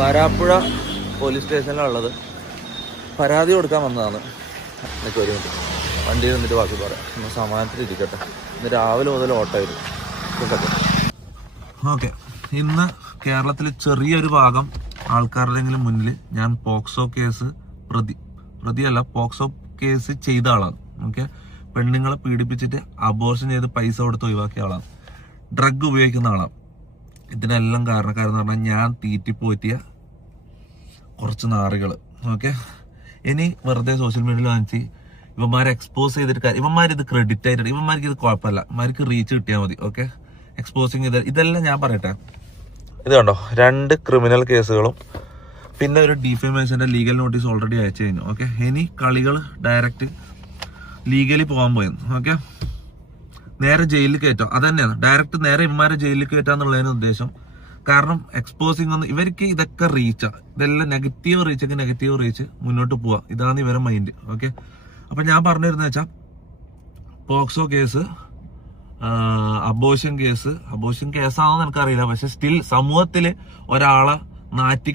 Varapuzha police സ്റ്റേഷനിലുള്ളത്. പരാതി കൊടുക്കാൻ വന്നതാണ്. എന്നൊക്കെ ഒരു മിനിറ്റ് വണ്ടിയിൽ നിന്നിട്ട് ബാക്കി പറയാം. ഒന്ന് സമാധാനത്തിൽ ഇരിക്കട്ടെ. ഇന്ന് രാവിലെ മുതൽ ഓട്ടമായിരുന്നു. ഓക്കെ, ഇന്ന് കേരളത്തിൽ ചെറിയൊരു ഭാഗം ആൾക്കാരുടെങ്കിലും മുന്നിൽ ഞാൻ പോക്സോ കേസ് പ്രതിയല്ല, പോക്സോ കേസ് ചെയ്ത ആളാണ്. ഓക്കെ, പെണ്ണുങ്ങളെ പീഡിപ്പിച്ചിട്ട് അബോർഷൻ ചെയ്ത് പൈസ കൊടുത്ത് ഒഴിവാക്കിയ ആളാണ്. ഡ്രഗ് ഉപയോഗിക്കുന്ന ആളാണ്. ഇതിനെല്ലാം കാരണക്കാരെന്ന് പറഞ്ഞാൽ ഞാൻ തീറ്റിപ്പോറ്റിയ കുറച്ച് നാറികൾ. ഓക്കെ, ഇനി വെറുതെ സോഷ്യൽ മീഡിയയിൽ കാണിച്ച് ഇവന്മാരെ എക്സ്പോസ് ചെയ്തിട്ട് ഇവന്മാരിത് ക്രെഡിറ്റ് ആയിട്ട് ഇവന്മാർക്ക് ഇത് കുഴപ്പമില്ല, ഇവന്മാർക്ക് റീച്ച് കിട്ടിയാൽ മതി. ഓക്കെ, എക്സ്പോസിങ് ഇതെല്ലാം ഞാൻ പറയട്ടെ. ഇത് കണ്ടോ, 2 ക്രിമിനൽ കേസുകളും പിന്നെ ഒരു ഡിഫേമേഷന്റെ ലീഗൽ നോട്ടീസ് ഓൾറെഡി അയച്ചു കഴിഞ്ഞു. ഓക്കെ, ഇനി കളികൾ ഡയറക്റ്റ് ലീഗലി പോകാൻ പോയെന്ന്. ഓക്കെ, നേരെ ജയിലിൽ കയറ്റാം. അത് തന്നെയാണ്, ഡയറക്റ്റ് നേരെ ഇവന്മാരെ ജയിലിൽ കയറ്റാന്നുള്ളതിന് ഉദ്ദേശം. കാരണം എക്സ്പോസിങ് ഒന്ന് ഇവർക്ക് ഇതൊക്കെ റീച്ചാ, ഇതെല്ലാം നെഗറ്റീവ് റീച്ച് മുന്നോട്ട് പോവാ, ഇതാണ് ഇവരുടെ മൈൻഡ്. ഓക്കെ, അപ്പൊ ഞാൻ പറഞ്ഞിരുന്ന വെച്ചാൽ പോക്സോ കേസ്, അബോർഷൻ കേസാണെന്ന് എനിക്കറിയില്ല. പക്ഷെ സ്റ്റിൽ സമൂഹത്തില് ഒരാളെ നാറ്റി